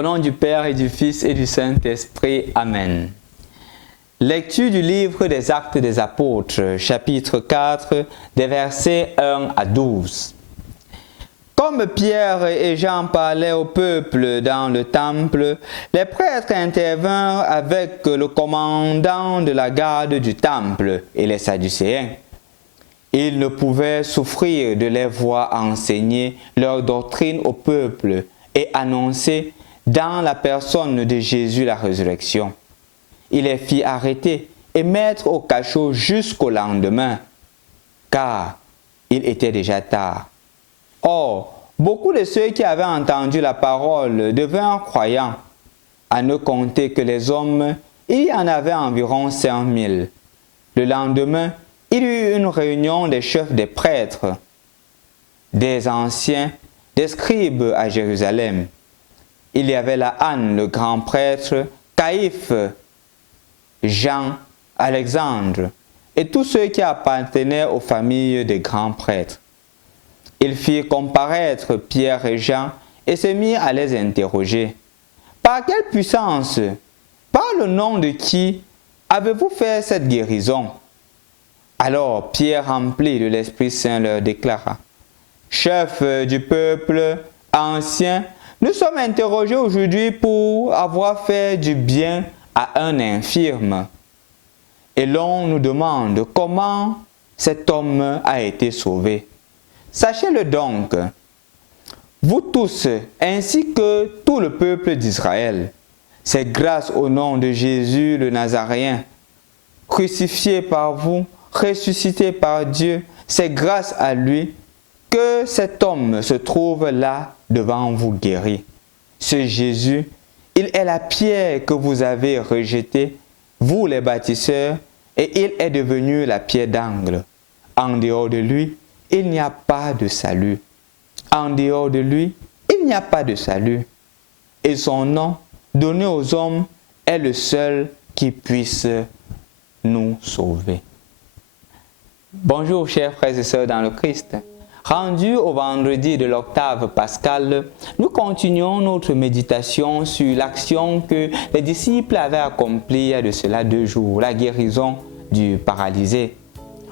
Au nom du Père et du Fils et du Saint-Esprit. Amen. Lecture du livre des Actes des Apôtres, chapitre 4, des versets 1 à 12. Comme Pierre et Jean parlaient au peuple dans le temple, les prêtres intervinrent avec le commandant de la garde du temple et les Sadducéens. Ils ne pouvaient souffrir de les voir enseigner leur doctrine au peuple et annoncer dans la personne de Jésus la résurrection. Il les fit arrêter et mettre au cachot jusqu'au lendemain, car il était déjà tard. Or, beaucoup de ceux qui avaient entendu la parole devinrent croyants. À ne compter que les hommes, il y en avait environ 5000. Le lendemain, il y eut une réunion des chefs des prêtres, des anciens, des scribes à Jérusalem. Il y avait là Anne, le grand prêtre, Caïphe, Jean, Alexandre, et tous ceux qui appartenaient aux familles des grands prêtres. Ils firent comparaître Pierre et Jean et se mirent à les interroger. Par quelle puissance, par le nom de qui avez-vous fait cette guérison? Alors Pierre, rempli de l'Esprit Saint, leur déclara: Chefs du peuple, anciens, nous sommes interrogés aujourd'hui pour avoir fait du bien à un infirme. Et l'on nous demande comment cet homme a été sauvé. Sachez-le donc, vous tous, ainsi que tout le peuple d'Israël, c'est grâce au nom de Jésus le Nazaréen, crucifié par vous, ressuscité par Dieu, c'est grâce à lui que cet homme se trouve là devant vous guéri. Ce Jésus, il est la pierre que vous avez rejetée, vous les bâtisseurs, et il est devenu la pierre d'angle. En dehors de lui, il n'y a pas de salut. En dehors de lui, il n'y a pas de salut. Et son nom, donné aux hommes, est le seul qui puisse nous sauver. Bonjour chers frères et sœurs dans le Christ. Rendu au vendredi de l'octave pascale, nous continuons notre méditation sur l'action que les disciples avaient accomplie il y a de cela 2 jours, la guérison du paralysé.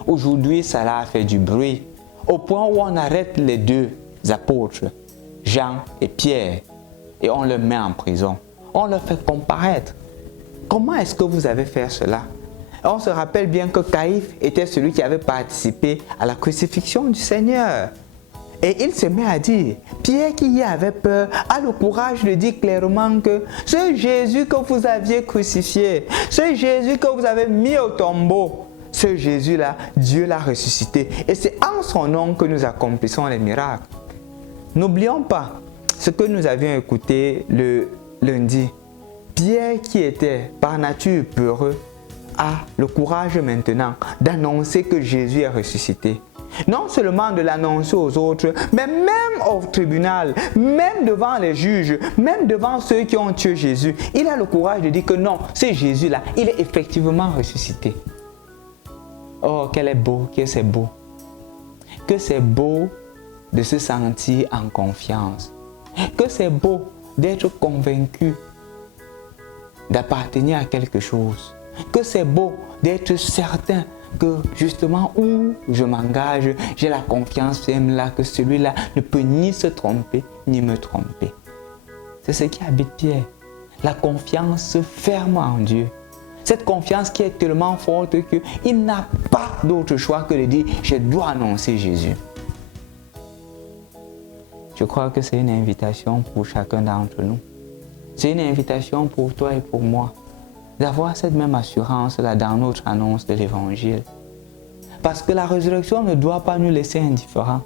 Aujourd'hui, cela a fait du bruit, au point où on arrête les 2 apôtres, Jean et Pierre, et on les met en prison. On leur fait comparaître. Comment est-ce que vous avez fait cela? On se rappelle bien que Caïphe était celui qui avait participé à la crucifixion du Seigneur. Et il se met à dire, Pierre qui y avait peur, a le courage de dire clairement que ce Jésus que vous aviez crucifié, ce Jésus que vous avez mis au tombeau, ce Jésus-là, Dieu l'a ressuscité. Et c'est en son nom que nous accomplissons les miracles. N'oublions pas ce que nous avions écouté le lundi. Pierre qui était par nature peureux, a le courage maintenant d'annoncer que Jésus est ressuscité. Non seulement de l'annoncer aux autres, mais même au tribunal, même devant les juges, même devant ceux qui ont tué Jésus. Il a le courage de dire que non, c'est Jésus-là, il est effectivement ressuscité. Oh, quel est beau, que c'est beau. Que c'est beau de se sentir en confiance. Que c'est beau d'être convaincu d'appartenir à quelque chose. Que c'est beau d'être certain que justement où je m'engage, j'ai la confiance ferme là que celui-là ne peut ni se tromper ni me tromper. C'est ce qui habite Pierre. La confiance ferme en Dieu. Cette confiance qui est tellement forte qu'il n'a pas d'autre choix que de dire je dois annoncer Jésus. Je crois que c'est une invitation pour chacun d'entre nous. C'est une invitation pour toi et pour moi d'avoir cette même assurance-là dans notre annonce de l'Évangile. Parce que la résurrection ne doit pas nous laisser indifférents.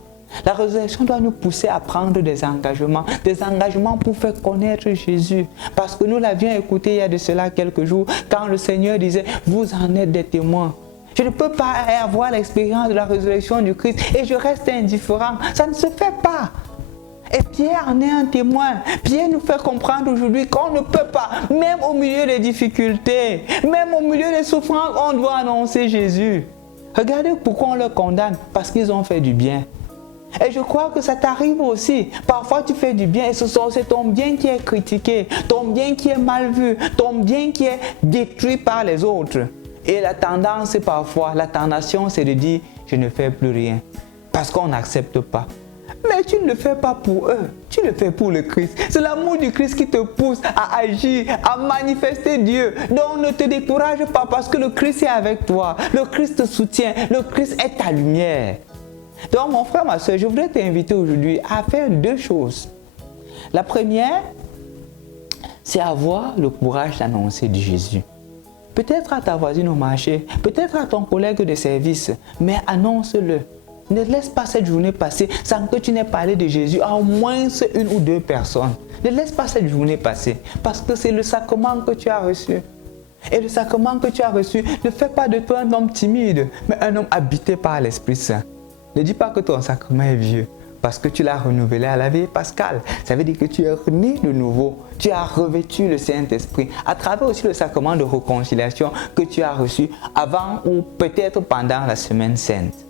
La résurrection doit nous pousser à prendre des engagements pour faire connaître Jésus. Parce que nous l'avions écouté il y a de cela quelques jours, quand le Seigneur disait, vous en êtes des témoins. Je ne peux pas avoir l'expérience de la résurrection du Christ et je reste indifférent. Ça ne se fait pas. Et Pierre en est un témoin. Pierre nous fait comprendre aujourd'hui qu'on ne peut pas, même au milieu des difficultés, même au milieu des souffrances, on doit annoncer Jésus. Regardez pourquoi on le condamne, parce qu'ils ont fait du bien. Et je crois que ça t'arrive aussi. Parfois, tu fais du bien et c'est ton bien qui est critiqué, ton bien qui est mal vu, ton bien qui est détruit par les autres. Et la tendance, parfois, la tentation, c'est de dire, je ne fais plus rien. Parce qu'on n'accepte pas. Mais tu ne le fais pas pour eux, tu le fais pour le Christ. C'est l'amour du Christ qui te pousse à agir, à manifester Dieu. Donc ne te décourage pas parce que le Christ est avec toi. Le Christ te soutient, le Christ est ta lumière. Donc mon frère, ma soeur, je voudrais t'inviter aujourd'hui à faire deux choses. La première, c'est avoir le courage d'annoncer de Jésus. Peut-être à ta voisine au marché, peut-être à ton collègue de service, mais annonce-le. Ne laisse pas cette journée passer sans que tu n'aies parlé de Jésus à au moins une ou deux personnes. Ne laisse pas cette journée passer parce que c'est le sacrement que tu as reçu. Et le sacrement que tu as reçu ne fait pas de toi un homme timide, mais un homme habité par l'Esprit Saint. Ne dis pas que ton sacrement est vieux parce que tu l'as renouvelé à la veille pascale. Ça veut dire que tu es né de nouveau. Tu as revêtu le Saint-Esprit à travers aussi le sacrement de réconciliation que tu as reçu avant ou peut-être pendant la semaine sainte.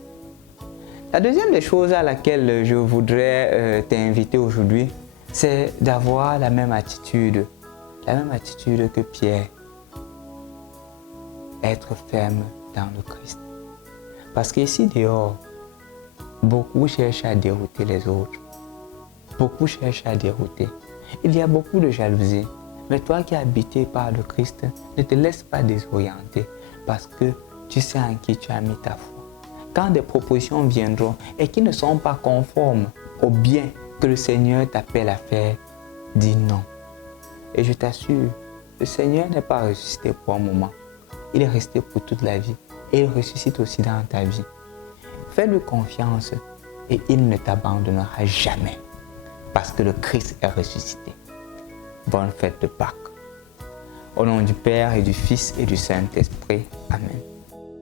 La deuxième des choses à laquelle je voudrais t'inviter aujourd'hui, c'est d'avoir la même attitude que Pierre. Être ferme dans le Christ. Parce qu'ici dehors, beaucoup cherchent à dérouter les autres. Beaucoup cherchent à dérouter. Il y a beaucoup de jalousie. Mais toi qui es habité par le Christ, ne te laisse pas désorienter parce que tu sais en qui tu as mis ta foi. Quand des propositions viendront et qui ne sont pas conformes au bien que le Seigneur t'appelle à faire, dis non. Et je t'assure, le Seigneur n'est pas ressuscité pour un moment. Il est resté pour toute la vie et il ressuscite aussi dans ta vie. Fais-lui confiance et il ne t'abandonnera jamais parce que le Christ est ressuscité. Bonne fête de Pâques. Au nom du Père et du Fils et du Saint-Esprit. Amen.